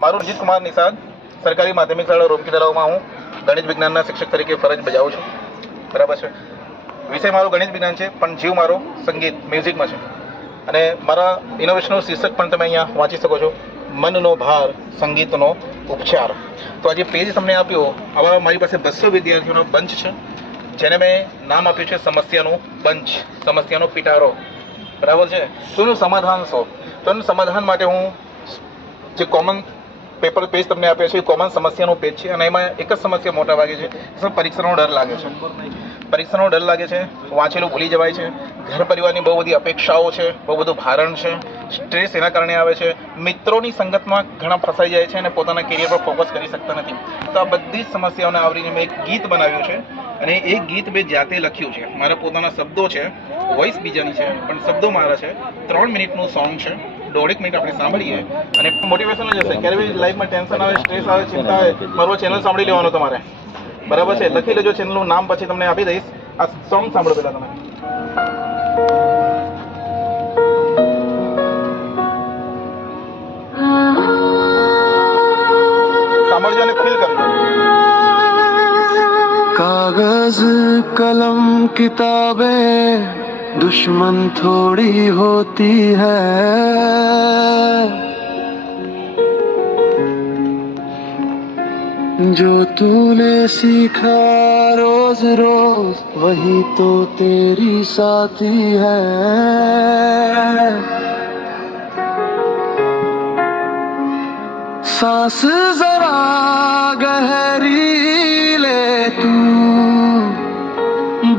મારું રજીત કુમાર નિષાદ સરકારી માધ્યમિક શાળા રોમકી તળાવમાં હું ગણિત વિજ્ઞાનના શિક્ષક તરીકે ફરજ બજાવું છું. બરાબર છે. વિષય મારો ગણિત વિજ્ઞાન છે, પણ જીવ મારો સંગીત મ્યુઝિકમાં છે. અને મારા ઇનોવેશનનું શીર્ષક પણ તમે અહીંયા વાંચી શકો છો, મનનો ભાર સંગીતનો ઉપચાર. તો આજે પેજ તમને આપ્યો, આવા મારી પાસે 200 વિદ્યાર્થીઓનો બંચ છે, જેને મેં નામ આપ્યું છે સમસ્યાનું બંચ, સમસ્યાનો પિટારો. બરાબર છે. તો એનું સમાધાન શો, તો એનું સમાધાન માટે હું જે કોમન પેપર પેજ તમને આપ્યા છે એ કોમન સમસ્યાનું પેજ છે. અને એમાં એક જ સમસ્યા મોટા ભાગે છે, પરીક્ષાનો ડર લાગે છે. પરીક્ષાનો ડર લાગે છે, વાંચેલું ભૂલી જવાય છે, ઘર પરિવારની બહુ બધી અપેક્ષાઓ છે, બહુ બધું ભારણ છે, સ્ટ્રેસ એના કારણે આવે છે, મિત્રોની સંગતમાં ઘણા ફસાઈ જાય છે અને પોતાના કેરિયર પર ફોકસ કરી શકતા નથી. તો આ બધી જ સમસ્યાઓને આવરીને મેં એક ગીત બનાવ્યું છે, અને એ ગીત મેં જાતે લખ્યું છે. મારા પોતાના શબ્દો છે, વોઇસ બીજાની છે, પણ શબ્દો મારા છે. 3 મિનિટનું સોંગ છે, 1.5 મિનિટ આપણે સાંભળીએ અને મોટિવેશન જ હશે. ક્યારે બી લાઈફમાં ટેન્શન આવે, સ્ટ્રેસ આવે, ચિંતા આવે, મારું ચેનલ સાંભળી લેવાનું તમારે. બરાબર છે. લખી લેજો ચેનલનું નામ, પછી તમને આપી દઈશ. આ સોંગ સાંભળો પહેલા તમે. સાંભળજો અને ફીલ કરજો. कागज कलम किताबें दुश्मन थोड़ी होती है, जो तूने सीखा रोज रोज वही तो तेरी साथी है. सांस जरा गहरी ले तू,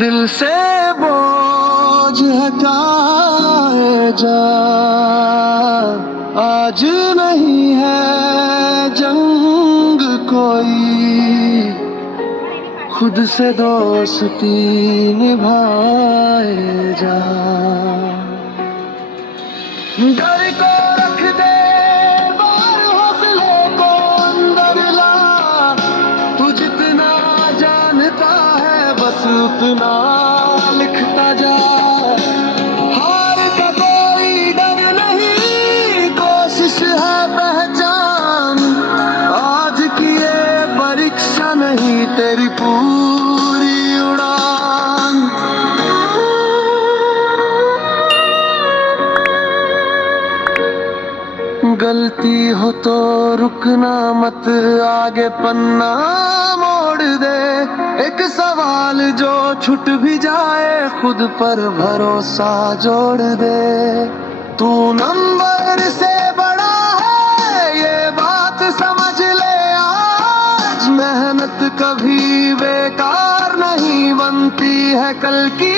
दिल से बोझ हटाए जा. आज नहीं है जंग कोई, खुद से दोस्ती निभाए जा. डर को रख दे बाहर, हौसले को अंदर ला. तू जितना जानता है बस उतना लिखता जा. हार का कोई डर नहीं, कोशिश है पहचान. आज की ये परीक्षा नहीं, तेरी पूरी उड़ान. गलती हो तो रुकना मत, आगे पन्ना मोड़ दे. एक सवाल जो छूट भी जाए, खुद पर भरोसा जोड़ दे. तू नंबर से बड़ा है, ये बात समझ ले आज. मेहनत कभी बेकार नहीं बनती है, कल की